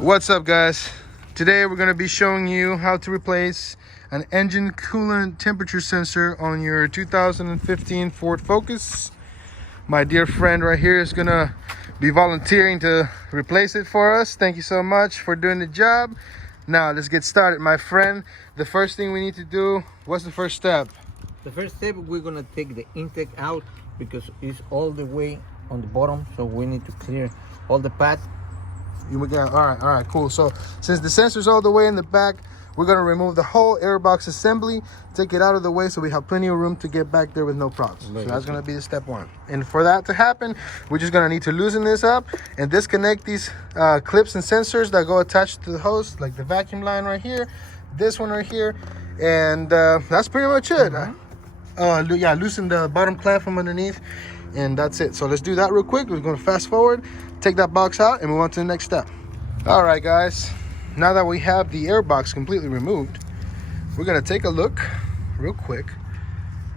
What's up, guys? Today we're going to be showing you how to replace an engine coolant temperature sensor on your 2015 Ford Focus. My dear friend right here is going to be volunteering to replace it for us. Thank you so much for doing the job. Now let's get started, my friend. The first thing we need to do, what's the first step? The first step, we're going to take the intake out because it's all the way on the bottom, so we need to clear all the pads. All right, cool. So since the sensor's all the way in the back, we're gonna remove the whole airbox assembly, take it out of the way so we have plenty of room to get back there with no problems. So that's gonna be the step one. And for that to happen, we're just gonna need to loosen this up and disconnect these clips and sensors that go attached to the hose, like the vacuum line right here, this one right here, and that's pretty much it. Yeah, loosen the bottom clamp from underneath, and that's it. So let's do that real quick. We're gonna fast forward, take that box out, and move on to the next step. All right, guys, now that we have the air box completely removed, we're gonna take a look real quick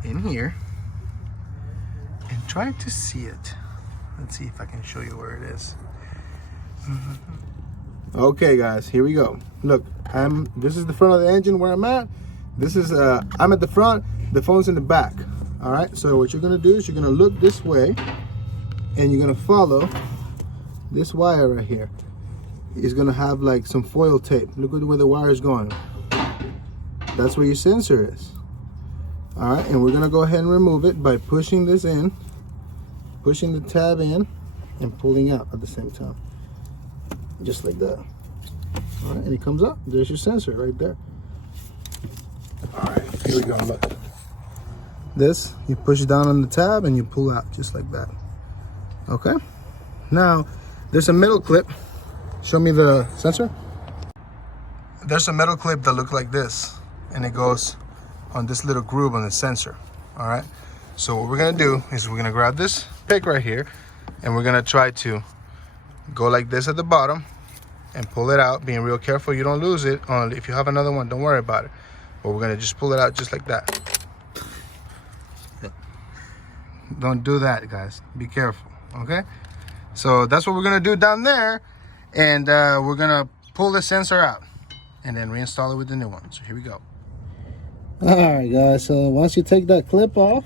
in here and try to see it. Let's see if I can show you where it is. Okay, guys, here we go. Look, this is the front of the engine where I'm at. This is I'm at the front, the phone's in the back. All right, so what you're gonna do is you're gonna look this way and you're gonna follow this wire right here. It's gonna have like some foil tape. Look at where the wire is going. That's where your sensor is. All right, and we're gonna go ahead and remove it by pushing this in, pushing the tab in, and pulling out at the same time, just like that. All right, and it comes up. There's your sensor right there. All right, here we go. Look. This, you push down on the tab and you pull out just like that. Okay, now there's a metal clip. Show me the sensor. There's a metal clip that looks like this, and it goes on this little groove on the sensor. All right, so what we're gonna do is we're gonna grab this pick right here and we're gonna try to go like this at the bottom and pull it out, being real careful you don't lose it. If you have another one, don't worry about it, but we're gonna just pull it out just like that. Don't do that, guys. Be careful, okay? So that's what we're gonna do down there, and we're gonna pull the sensor out and then reinstall it with the new one. So here we go. All right, guys, so once you take that clip off,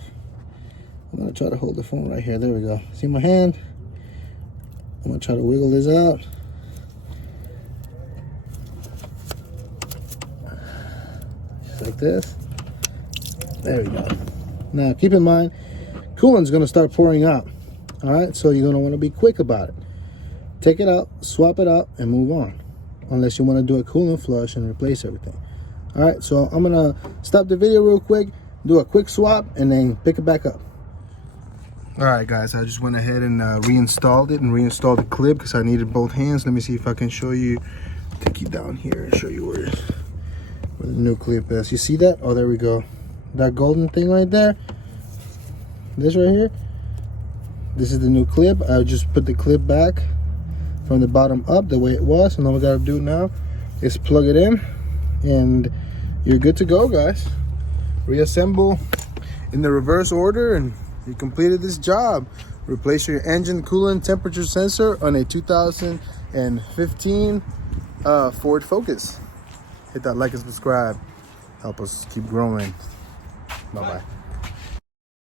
I'm gonna try to hold the phone right here. There we go. See my hand? I'm gonna try to wiggle this out. Just like this. There we go. Now keep in mind, coolant's gonna start pouring out. All right, so you're gonna want to be quick about it. Take it out, swap it out, and move on, unless you want to do a coolant flush and replace everything. All right, so I'm gonna stop the video real quick, do a quick swap, and then pick it back up. All right, guys, I just went ahead and reinstalled it and reinstalled the clip because I needed both hands. Let me see if I can show you, take you down here and show you where the new clip is. You see that? Oh, there we go. That golden thing right there, this right here, this is the new clip. I just put the clip back from the bottom up the way it was, and all we gotta do now is plug it in and you're good to go, guys. Reassemble in the reverse order and you completed this job. Replace your engine coolant temperature sensor on a 2015 Ford Focus. Hit that like and subscribe, help us keep growing. Bye bye.